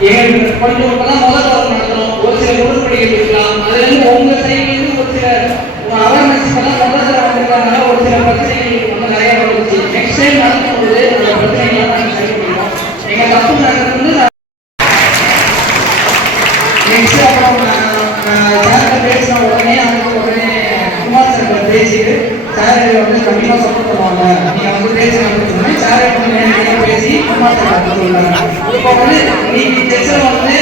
கொஞ்சம் இப்பதான் முதல் வாரம் நடத்தணும், ஒரு சில உடன்படிகள் இருக்கலாம். அதுல இருந்து உங்க சைட்லேருந்து ஒரு சில அவேர்னஸ் முதல்ல வந்திருக்காங்க, ஒரு சில பிரச்சனைகள் வந்து நிறைய வந்துச்சு. நெக்ஸ்ட் டைம் நடக்கும்போது அந்த பிரச்சனைகள்லாம் நாங்கள் சரி பண்ணிடுவோம். எங்க தப்பு நடக்கிறது நெக்ஸ்ட் அப்புறம் சார்கிட்ட பேசின உடனே குமார் சார் பேசிட்டு சார் வந்து கண்டிப்பாக சப்போர்ட் பண்ணுவாங்க, நீங்க வந்து பேசுறாங்க சார் வந்து பேசி குமார் சார் சொல்லுவாங்க. இப்போ வந்து நீங்க டெஸ்ட்ல வந்து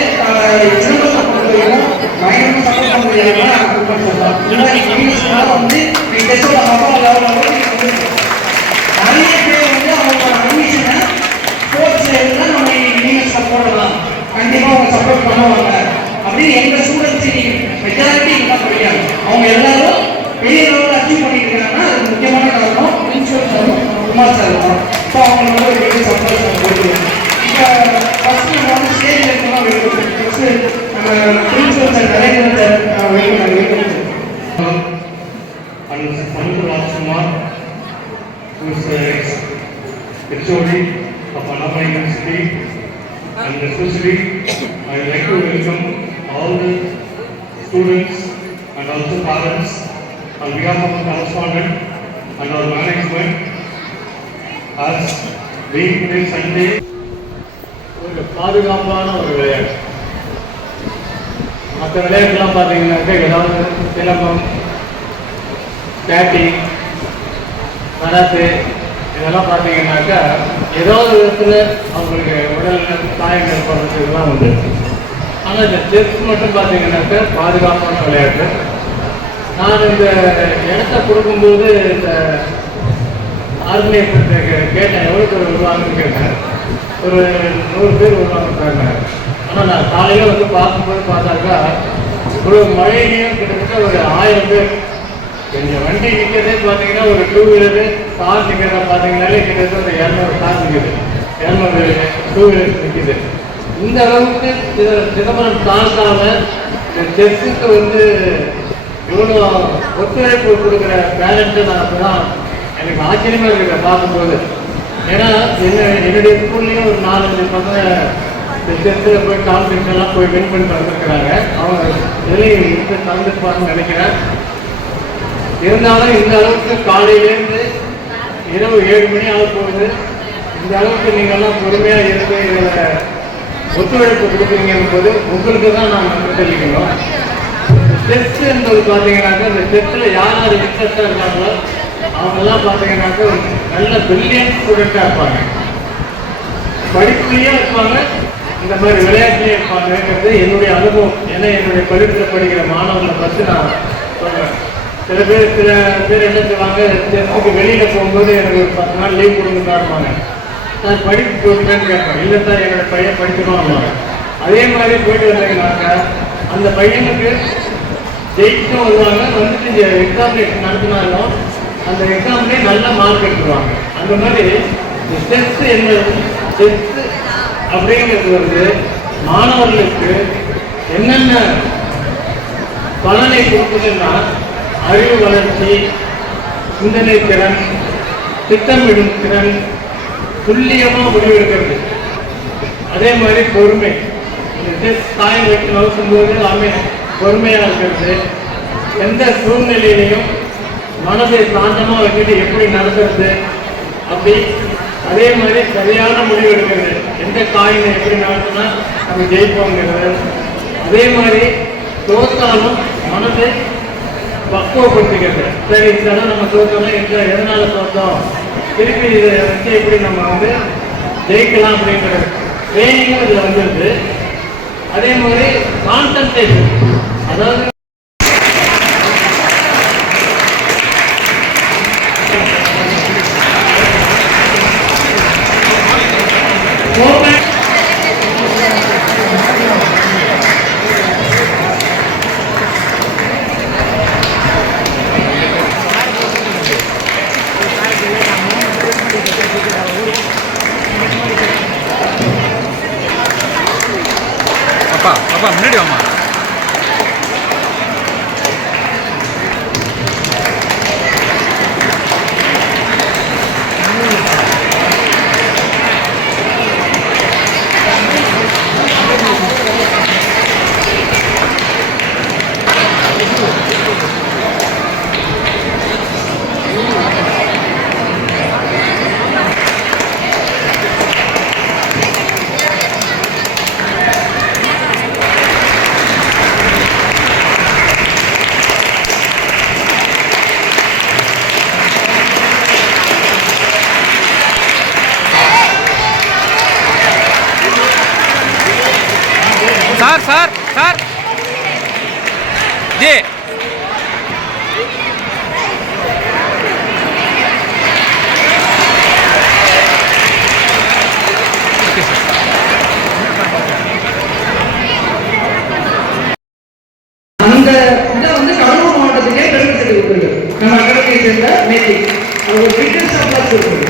சிறப்பு சப்போர்ட் செய்யணும், பயங்கரமா சப்போர்ட் பண்ண முடியாம குமார் சொல்லலாம். இங்கிலீஷ்னால வந்து நீங்க டெஸ்ட்ல அப்பா லெவலில் நிறைய பேர் வந்து அவங்க அட்மிஷனை ஸ்போர்ட்ஸ்ல இருந்தால் நம்ம இங்கிலீஷ்ல போடலாம், கண்டிப்பா அவங்க சப்போர்ட் பண்ணுவாங்க அப்படின்னு எங்க ஸ்டூடெண்ட்ஸ் மெஜாரிட்டி என்ன படிக்காங்க. அவங்க எல்லாரும் பெரிய லெவலில் அச்சீவ் பண்ணிட்டு இருக்காங்கன்னா அது முக்கியமான காரணம் பிரின்சிபல் சார் குமார் சார் தான். ஸோ அவங்களுக்கு வந்து ஒரு பெரிய சப்போர்ட் கொடுக்குறோம். இப்போ ஃபர்ஸ்ட் நம்ம வந்து ஸ்டேஜில் இருக்கணும் வைக்கணும். ஃபர்ஸ்ட் நம்ம பிரின்சிபல் சார் கலைஞர் சார் வைக்கணும். And Mr. Rajkumar, who is HOD of Annama University, and especially I would like to welcome all the students and also parents on behalf of the correspondent and our management as being today Sunday. ஒரு பாதுகாப்பான ஒரு விளையாட்டு. மற்ற விளையாட்டுலாம் பார்த்தீங்கன்னாக்கா ஏதாவது silambam, skating, karate இதெல்லாம் பார்த்தீங்கன்னாக்கா ஏதாவது விதத்தில் அவங்களுக்கு உடல் காயம் ஏற்படுறது இதெல்லாம் உண்டு. ஆனால் இந்த செஸ் மட்டும் பார்த்தீங்கன்னாக்கா பாதுகாப்பான விளையாட்டு. நான் இந்த இடத்த கொடுக்கும்போது இந்த ஆர்கனைசேஷன் கேட்டேன், எவ்வளோ பேர் வருவாங்கன்னு கேட்டேன். ஒரு 100 பேர் வருவாங்க. ஆனால் நான் காலையில் வந்து பார்க்கும்போது பார்த்தாக்கா ஒரு மழையிலையும் கிட்டத்தட்ட ஒரு 1000 பேர். கொஞ்சம் வண்டி நிற்கிறதே பார்த்தீங்கன்னா ஒரு 2 வீலரு கார் நிற்கிறத பார்த்தீங்கன்னாலே கிட்டத்தட்ட ஒரு 200 கார் நிற்குது, 200 2 வீலர்ஸ் நிற்குது. இந்த அளவுக்கு சிதம்பரம் தாழ்ந்தாம இந்த செஸ்ஸுக்கு வந்து இவ்வளோ ஒத்துழைப்பு கொடுக்குற பேரண்ட்டை நான் அப்போதான் எனக்கு ஆச்சரியமாக இருக்கிற பார்க்கும்போது. ஏன்னா என்னுடைய ஸ்கூல்லையும் ஒரு 4-5 பசங்க இந்த செஸ்ஸில் போய் காம்படிஷன்லாம் போய் வின் பண்ணிட்டு வந்துருக்குறாங்க. அவங்க இதுலேயும் இன்ட்ரெஸ்ட் கலந்துருப்பாங்கன்னு நினைக்கிறேன். இருந்தாலும் இந்த அளவுக்கு காலையிலேருந்து இரவு 7 மணி ஆக போகுது. இந்த அளவுக்கு நீங்கள்லாம் பொறுமையாக இருந்து இதில் ஒத்துழைப்பு கொடுக்குறீங்கும் போது உங்களுக்கு தான் நான் நன்றி தெரிவிக்கணும். செஸ் என்பது பார்த்தீங்கன்னாக்கா இந்த செஸ்ஸில் யார் யார் இன்ட்ரெஸ்டாக இருக்காங்களோ அவங்கெல்லாம் பார்த்தீங்கன்னாக்கா நல்ல பிரில்லியன்ட் ஸ்டூடெண்ட்டாக இருப்பாங்க, படிப்புலேயும் இருப்பாங்க, இந்த மாதிரி விளையாட்டுலேயும் இருப்பாங்கிறது என்னுடைய அனுபவம். ஏன்னா என்னுடைய பள்ளிக்கூடத்தில் படிக்கிற மாணவர்களை பற்றி நான் சொல்கிறேன். சில பேர் என்ன செய்வாங்க, செஸ்ஸுக்கு வெளியில் போகும்போது எனக்கு ஒரு 10 நாள் லீவ் கொடுங்கன்னு இருப்பாங்க. நான் படிப்பு போட்டுன்னு கேட்பேன், இல்லை சார் என்னோட பையன் படிக்கணும். அதே மாதிரி போயிட்டு வந்தாங்கன்னாக்கா அந்த பையனுக்கு ஜெயிச்சும் வருவாங்க, வந்துட்டு எக்ஸாமினேஷன் நடத்தினாலும் அந்த எக்ஸாம்லேயே நல்ல மார்க் எடுத்துருவாங்க. அந்த மாதிரி செஸ் என்பது செஸ் அப்படிங்கிறது வந்து மாணவர்களுக்கு என்னென்ன பலனை கொடுக்குதுன்னா அறிவு வளர்ச்சி, சிந்தனை திறன், திட்டமிடும் திறன், துல்லியமாக முடிவெடுக்கிறது. அதே மாதிரி பொறுமை. இந்த செஸ் காயம் வைத்து நோக்கும்போது பொறுமையாக இருக்கிறது. எந்த சூழ்நிலையிலையும் மனதை சாந்தமாக வச்சுட்டு எப்படி நடக்கிறது அப்படி. அதே மாதிரி சரியான முடிவு எடுக்கிறது. எந்த காயினை எப்படி நடத்தினா நம்ம ஜெயிப்போங்கிறது. அதே மாதிரி தோற்றாலும் மனதை பக்குவப்படுத்திக்கிறது. சரி இதெல்லாம் நம்ம தோற்றோம்னா எதனால தோற்றோம், திருப்பி இதை வச்சு எப்படி நம்ம வந்து ஜெயிக்கலாம் அப்படிங்கிற ட்ரைனிங்கும் இதில் வந்துருது. அதே மாதிரி கான்சன்ட்ரேஷன், அதாவது அப்பா முன்னாடி வாமா. சார் ஜி அந்த இதை வந்து கடலூர் மாவட்டத்துக்கே பெருமை சேர்த்து கொடுத்துருக்கு நம்ம அகாடமியை சேர்ந்த மீட்டிங் அது ஒரு ஃபிட்னஸ் அப்ளாஸ் இருக்குது.